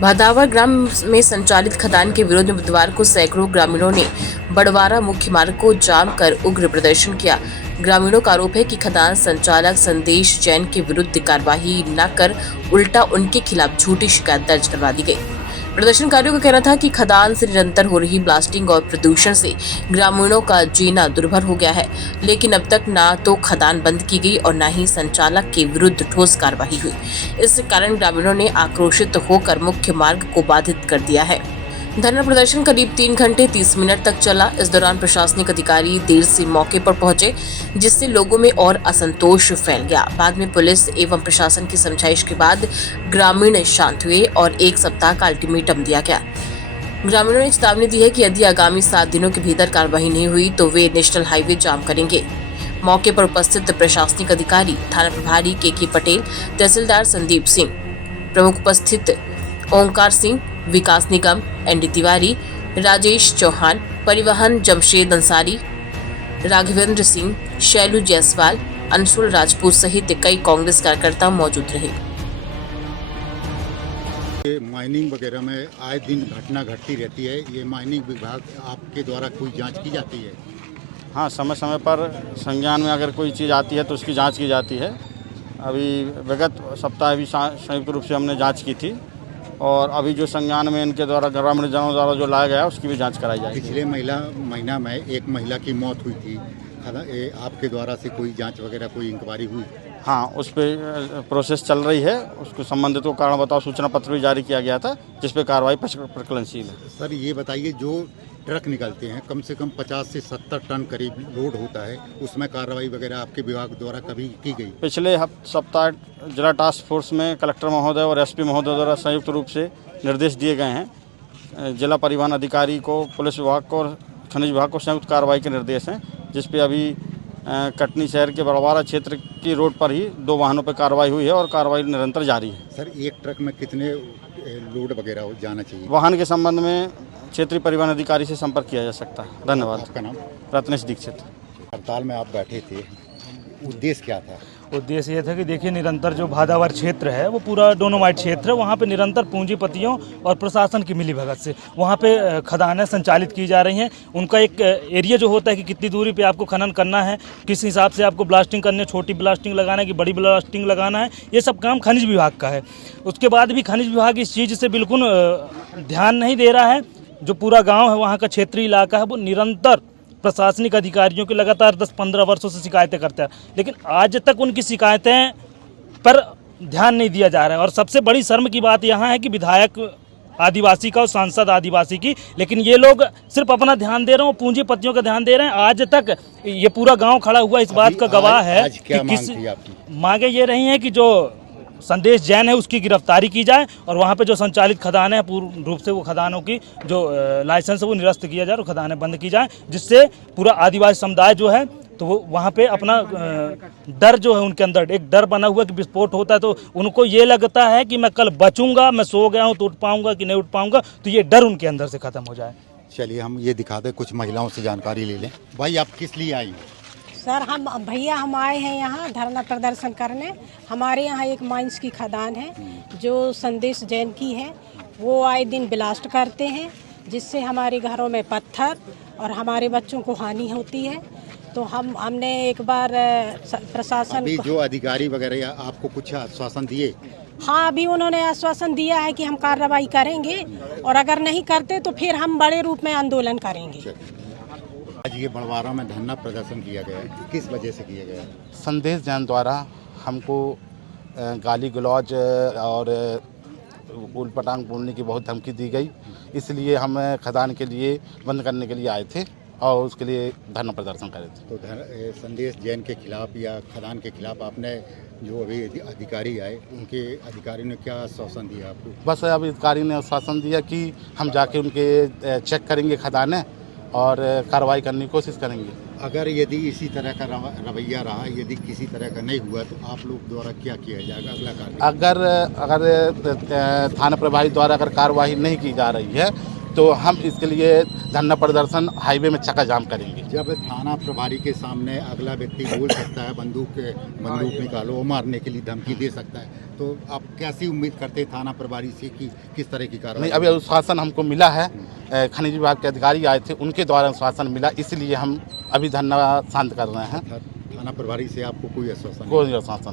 भादावर ग्राम में संचालित खदान के विरोध में बुधवार को सैकड़ों ग्रामीणों ने बड़वारा मुख्य मार्ग को जाम कर उग्र प्रदर्शन किया। ग्रामीणों का आरोप है कि खदान संचालक संदेश जैन के विरुद्ध कार्रवाई न कर उल्टा उनके खिलाफ झूठी शिकायत दर्ज करवा दी गई। प्रदर्शनकारियों का कहना था कि खदान से निरंतर हो रही ब्लास्टिंग और प्रदूषण से ग्रामीणों का जीना दुर्भर हो गया है, लेकिन अब तक ना तो खदान बंद की गई और न ही संचालक के विरुद्ध ठोस कार्रवाई हुई। इस कारण ग्रामीणों ने आक्रोशित होकर मुख्य मार्ग को बाधित कर दिया है। धरना प्रदर्शन करीब 3 घंटे 30 मिनट तक चला। इस दौरान प्रशासनिक अधिकारी देर से मौके पर पहुंचे, जिससे लोगों में और असंतोष फैल गया। बाद में पुलिस एवं प्रशासन की समझाइश के बाद ग्रामीण शांत हुए और 1 सप्ताह का अल्टीमेटम दिया गया। ग्रामीणों ने चेतावनी दी है कि यदि आगामी 7 दिनों के भीतर कार्रवाई नहीं हुई तो वे नेशनल हाईवे जाम करेंगे। मौके पर उपस्थित प्रशासनिक अधिकारी थाना प्रभारी के पटेल, तहसीलदार संदीप सिंह, प्रमुख उपस्थित ओंकार सिंह, विकास निगम एनडी तिवारी, राजेश चौहान, परिवहन जमशेद अंसारी, राघवेंद्र सिंह, शैलू जायसवाल, अंशुल राजपूत सहित कई कांग्रेस कार्यकर्ता मौजूद रहे। ये माइनिंग वगैरह में आए दिन घटना घटती रहती है। ये माइनिंग विभाग आपके द्वारा कोई जांच की जाती है? हाँ, समय समय पर संज्ञान में अगर कोई चीज़ आती है तो उसकी जांच की जाती है। अभी विगत सप्ताह भी संयुक्त रूप से हमने जांच की थी और अभी जो संज्ञान में इनके द्वारा ग्रामीण जनों द्वारा जो लाया गया उसकी भी जांच कराई जाएगी। पिछले महीना में एक महिला की मौत हुई थी, आपके द्वारा से कोई जांच वगैरह कोई इंक्वायरी हुई? हाँ, उस पर प्रोसेस चल रही है। उसको संबंधित को कारण बताओ सूचना पत्र भी जारी किया गया था, जिस पे कार्रवाई प्रकलनशील है। सर, ये बताइए, जो ट्रक निकलते हैं कम से कम 50 से 70 टन करीब लोड होता है, उसमें कार्रवाई वगैरह आपके विभाग द्वारा कभी की गई? पिछले सप्ताह जिला टास्क फोर्स में कलेक्टर महोदय और एसपी महोदय द्वारा संयुक्त रूप से निर्देश दिए गए हैं। जिला परिवहन अधिकारी को, पुलिस विभाग को और खनिज विभाग को संयुक्त कार्रवाई के निर्देश हैं, जिसपे अभी कटनी शहर के बड़वारा क्षेत्र की रोड पर ही 2 वाहनों पर कार्रवाई हुई है और कार्रवाई निरंतर जारी है। सर, एक ट्रक में कितने लोड वगैरह जाना चाहिए? वाहन के संबंध में क्षेत्रीय परिवहन अधिकारी से संपर्क किया जा सकता है। धन्यवाद। आपका नाम? रत्नेश दीक्षित। हड़ताल में आप बैठे थे, उद्देश्य क्या था? उद्देश्य ये था कि देखिए, निरंतर जो भादावर क्षेत्र है वो पूरा डोनोमाइट क्षेत्र है। वहाँ पे निरंतर पूंजीपतियों और प्रशासन की मिलीभगत से वहाँ पे खदानें संचालित की जा रही हैं। उनका एक एरिया जो होता है कि कितनी दूरी पे आपको खनन करना है, किस हिसाब से आपको ब्लास्टिंग करनी है, छोटी ब्लास्टिंग लगाना है कि बड़ी ब्लास्टिंग लगाना है, ये सब काम खनिज विभाग का है। उसके बाद भी खनिज विभाग इस चीज़ से बिल्कुल ध्यान नहीं दे रहा है। जो पूरा गाँव है, वहाँ का क्षेत्रीय इलाका है, वो निरंतर प्रशासनिक अधिकारियों की लगातार 10-15 वर्षों से शिकायतें करता है, लेकिन आज तक उनकी शिकायतें पर ध्यान नहीं दिया जा रहा है। और सबसे बड़ी शर्म की बात यहाँ है कि विधायक आदिवासी का और सांसद आदिवासी की, लेकिन ये लोग सिर्फ अपना ध्यान दे रहे हैं, पूंजीपतियों का ध्यान दे रहे हैं। आज तक ये पूरा गांव खड़ा हुआ इस बात का गवाह है कि किस मांगे ये रही हैं कि जो संदेश जैन है उसकी गिरफ्तारी की जाए और वहाँ पे जो संचालित खदानें हैं पूर्ण रूप से वो खदानों की जो लाइसेंस है वो निरस्त किया जाए और खदानें बंद की जाए, जिससे पूरा आदिवासी समुदाय जो है तो वो वहाँ पे अपना डर जो है उनके अंदर एक डर बना हुआ कि विस्फोट होता है तो उनको ये लगता है कि मैं कल बचूंगा, मैं सो गया हूँ तो उठ पाऊंगा कि नहीं उठ पाऊंगा, तो ये डर उनके अंदर से खत्म हो जाए। चलिए, हम ये दिखा दें, कुछ महिलाओं से जानकारी ले लें। भाई, आप किस लिए आई? सर, हम आए हैं यहाँ धरना प्रदर्शन करने। हमारे यहाँ एक माइंस की खदान है जो संदेश जैन की है। वो आए दिन ब्लास्ट करते हैं, जिससे हमारे घरों में पत्थर और हमारे बच्चों को हानि होती है। तो हमने एक बार प्रशासन अभी जो अधिकारी वगैरह आपको कुछ आश्वासन दिए? हाँ, अभी उन्होंने आश्वासन दिया है कि हम कार्रवाई करेंगे और अगर नहीं करते तो फिर हम बड़े रूप में आंदोलन करेंगे। आज ये बड़वारा में धरना प्रदर्शन किया गया है, किस वजह से किया गया? संदेश जैन द्वारा हमको गाली गलौज और उलपटांग बोलने की बहुत धमकी दी गई, इसलिए हम खदान के लिए बंद करने के लिए आए थे और उसके लिए धरना प्रदर्शन करे थे। तो संदेश जैन के खिलाफ या खदान के खिलाफ आपने जो अभी अधिकारी आए, उनके अधिकारी ने क्या आश्वासन दिया आपको? बस अभी अधिकारी ने आश्वासन दिया कि हम जाके उनके चेक करेंगे खदानें और कार्रवाई करने की कोशिश करेंगे। अगर यदि इसी तरह का रवैया रहा, यदि किसी तरह का नहीं हुआ तो आप लोग द्वारा क्या किया जाएगा अगला कार्य? अगर थाना प्रभारी द्वारा अगर कार्रवाई नहीं की जा रही है तो हम इसके लिए धरना प्रदर्शन हाईवे में चक्का जाम करेंगे। जब थाना प्रभारी के सामने अगला व्यक्ति बोल सकता है बंदूक निकालो, वो मारने के लिए धमकी दे सकता है, तो आप कैसी उम्मीद करते हैं थाना प्रभारी से कि किस तरह की कार्रवाई? नहीं, अभी आश्वासन हमको मिला है, खनिज विभाग के अधिकारी आए थे, उनके द्वारा आश्वासन मिला, इसलिए हम अभी धरना शांत कर रहे हैं। थाना प्रभारी से आपको कोई आश्वासन? कोई आश्वासन